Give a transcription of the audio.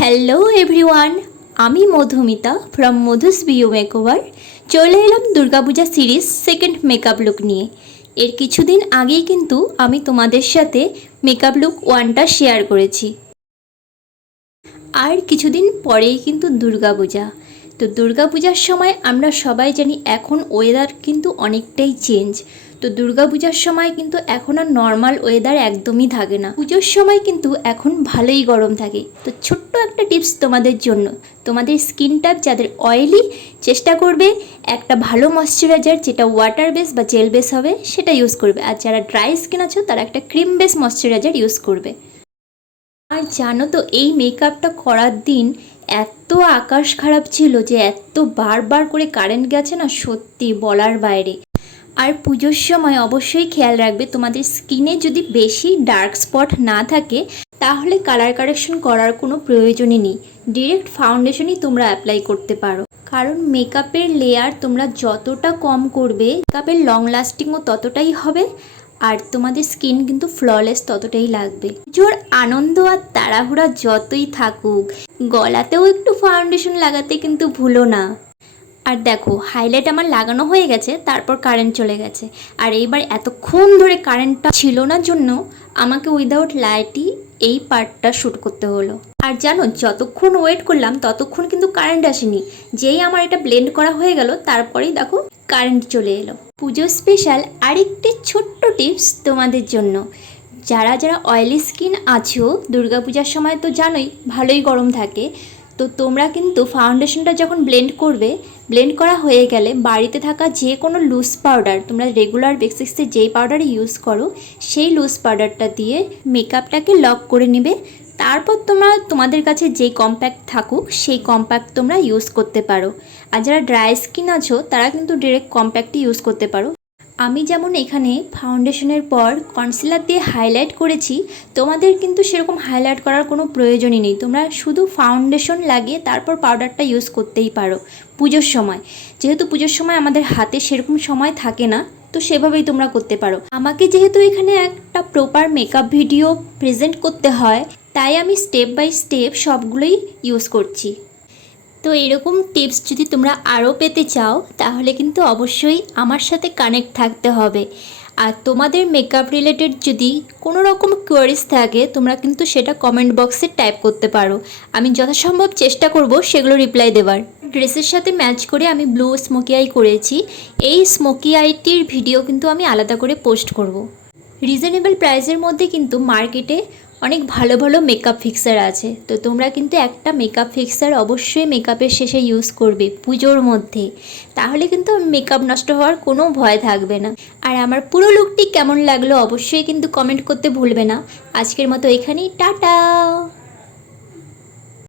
Hello everyone, আমি Madhumita from Madhus beau makeover. চলে এলাম Durga Puja series second makeup look নিয়ে। এর কিছুদিন আগেই কিন্তু আমি তোমাদের সাথে মেকআপ লুক ওয়ানটা শেয়ার করেছি, আর কিছুদিন পরেই কিন্তু দুর্গাপূজা। তো দুর্গাপূজার সময় আমরা সবাই জানি এখন ওয়েদার কিন্তু অনেকটাই চেঞ্জ। তো দুর্গাপূজার সময় কিন্তু এখন আর নর্মাল ওয়েদার একদমই থাকে না। পুজোর সময় কিন্তু এখন ভালোই গরম থাকে। তো ছোট্ট একটা টিপস তোমাদের জন্য, তোমাদের স্কিন টাইপ যাদের অয়েলি, চেষ্টা করবে একটা ভালো ময়শ্চারাইজার যেটা ওয়াটার বেস বা জেল বেস হবে সেটা ইউজ করবে। আর যারা ড্রাই স্কিন আছো তারা একটা ক্রিম বেস ময়শ্চারাইজার ইউজ করবে। আর জানো তো, এই মেকআপটা করার দিন এত আকাশ খারাপ ছিল যে এত বারবার করে কারেন্ট গেছে না, সত্যি বলার বাইরে। আর পুজোর সময় অবশ্যই খেয়াল রাখবে তোমাদের স্কিনে যদি বেশি ডার্ক স্পট না থাকে তাহলে কালার কারেকশন করার কোনো প্রয়োজনই নেই, ডিরেক্ট ফাউন্ডেশনই তোমরা অ্যাপ্লাই করতে পারো। কারণ মেকআপের লেয়ার তোমরা যতটা কম করবে মেকআপের লং লাস্টিংও ততটাই হবে, আর তোমাদের স্কিন কিন্তু ফ্ললেস ততটাই লাগবে। পুজোর আনন্দ আর তাড়াহুড়া যতই থাকুক, গলাতেও একটু ফাউন্ডেশন লাগাতে কিন্তু ভুলো না। আর দেখো, হাইলাইট আমার লাগানো হয়ে গেছে, তারপর কারেন্ট চলে গেছে। আর এইবার এতক্ষণ ধরে কারেন্টটা ছিল না জন্য আমাকে উইদাউট লাইটই এই পার্টটা শ্যুট করতে হলো। আর জানো, যতক্ষণ ওয়েট করলাম ততক্ষণ কিন্তু কারেন্ট আসেনি। যেই আমার এটা ব্লেন্ড করা হয়ে গেল তারপরেই দেখো কারেন্ট চলে এলো। পুজো স্পেশাল আরেকটি ছোট্ট টিপস তোমাদের জন্য। যারা যারা অয়েলি স্কিন আছো, দুর্গাপূজার সময় তো জানোই ভালোই গরম থাকে। তো তোমরা কিন্তু ফাউন্ডেশনটা যখন ব্লেন্ড করবে, ব্লেন্ড করা হয়ে গেলে বাড়িতে থাকা যে কোনো লুজ পাউডার, তোমরা রেগুলার বেসিক্সে যেই পাউডার ইউজ করো সেই লুজ পাউডারটা দিয়ে মেকআপটাকে লক করে নেবে। তারপর তোমরা তোমাদের কাছে যেই কম্প্যাক্ট থাকুক সেই কম্প্যাক্ট তোমরা ইউজ করতে পারো। আর যারা ড্রাই স্কিন আছো তারা কিন্তু ডিরেক্ট কম্প্যাক্টই ইউজ করতে পারো। আমি যেমন এখানে ফাউন্ডেশনের পর কনসিলার দিয়ে হাইলাইট করেছি, তোমাদের কিন্তু সেরকম হাইলাইট করার কোনো প্রয়োজনই নেই। তোমরা শুধু ফাউন্ডেশন লাগিয়ে তারপর পাউডারটা ইউজ করতেই পারো পুজোর সময়। যেহেতু পুজোর সময় আমাদের হাতে সেরকম সময় থাকে না, তো সেভাবেই তোমরা করতে পারো। আমাকে যেহেতু এখানে একটা প্রপার মেকআপ ভিডিও প্রেজেন্ট করতে হয়, তাই আমি স্টেপ বাই স্টেপ সবগুলোই ইউজ করছি। তো এরকম টিপস যদি তোমরা আরও পেতে চাও তাহলে কিন্তু অবশ্যই আমার সাথে কানেক্ট থাকতে হবে। আর তোমাদের মেকআপ রিলেটেড যদি কোনো রকম কোয়ারিজ থাকে তোমরা কিন্তু সেটা কমেন্ট বক্সে টাইপ করতে পারো। আমি যথাসম্ভব চেষ্টা করব সেগুলো রিপ্লাই দেওয়ার। ড্রেসের সাথে ম্যাচ করে আমি ব্লু স্মোকি আই করেছি। এই স্মোকি আইটির ভিডিও কিন্তু আমি আলাদা করে পোস্ট করব। রিজনেবল প্রাইসের মধ্যে কিন্তু মার্কেটে অনেক ভালো ভালো মেকআপ ফিক্সার আছে। তো তোমরা কিন্তু একটা মেকআপ ফিক্সার অবশ্যই মেকআপের শেষে ইউজ করবে পুজোর মধ্যে, তাহলে কিন্তু মেকআপ নষ্ট হওয়ার কোনো ভয় থাকবে না। আর আমার পুরো লুকটি কেমন লাগলো অবশ্যই কিন্তু কমেন্ট করতে ভুলবে না। আজকের মতো এখানেই, টাটা।